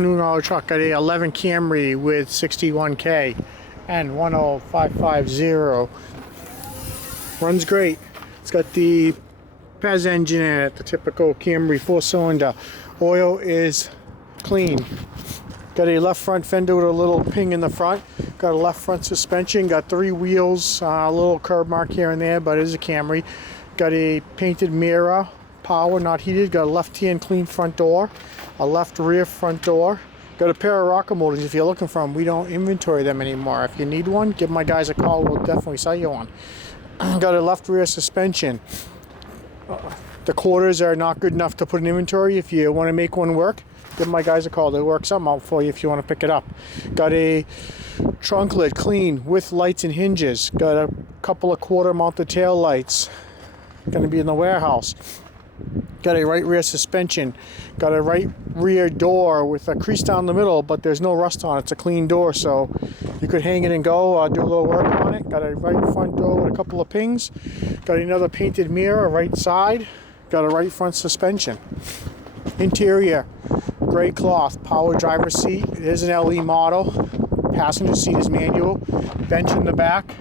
new model truck. Got a 11 Camry with 61K N10550. Runs great. It's got the Pez engine in it, the typical Camry 4-cylinder. Oil is clean. Got a left front fender with a little ping in the front. Got a left front suspension. Got 3 wheels, a little curb mark here and there, but it is a Camry. Got a painted mirror, power, not heated. Got a left-hand clean front door, a left rear front door. Got a pair of rocker motors if you're looking for them. We don't inventory them anymore. If you need one, give my guys a call. We'll definitely sell you one. Got a left rear suspension. The quarters are not good enough to put in inventory. If you want to make one work, give my guys a call. They'll work something out for you if you want to pick it up. Got a trunk lid clean with lights and hinges. Got a couple of quarter mounted tail lights. Going to be in the warehouse. Got a right rear suspension. Got a right rear door with a crease down the middle, but there's no rust on it. It's a clean door, so you could hang it and go, do a little work on it. Got a right front door with a couple of pings. Got another painted mirror, right side. Got a right front suspension. Interior, gray cloth, power driver seat. It is an LE model. Passenger seat is manual. Bench in the back.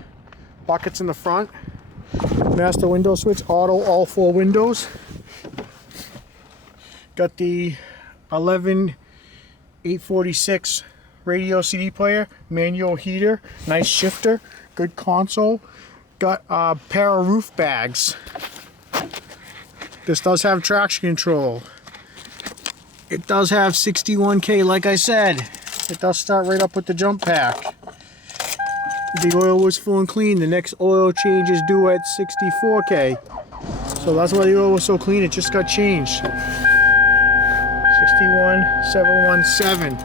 Buckets in the front. Master window switch, auto, all 4 windows. Got the 11846 radio CD player, manual heater, nice shifter, good console. Got a pair of roof bags. This does have traction control. It does have 61K, like I said. It does start right up with the jump pack. The oil was full and clean. The next oil change is due at 64K. So that's why the oil was so clean. It just got changed. 61717.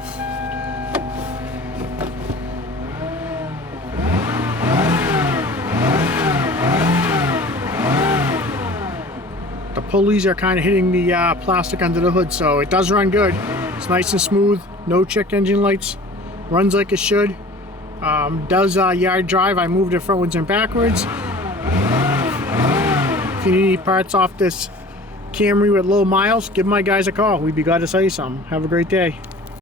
The pulleys are kind of hitting the plastic under the hood, so it does run good. It's nice and smooth. No check engine lights. Runs like it should. Does yard drive. I moved it frontwards and backwards. If you need any parts off this Camry with low miles, give my guys a call. We'd be glad to sell you some. Have a great day.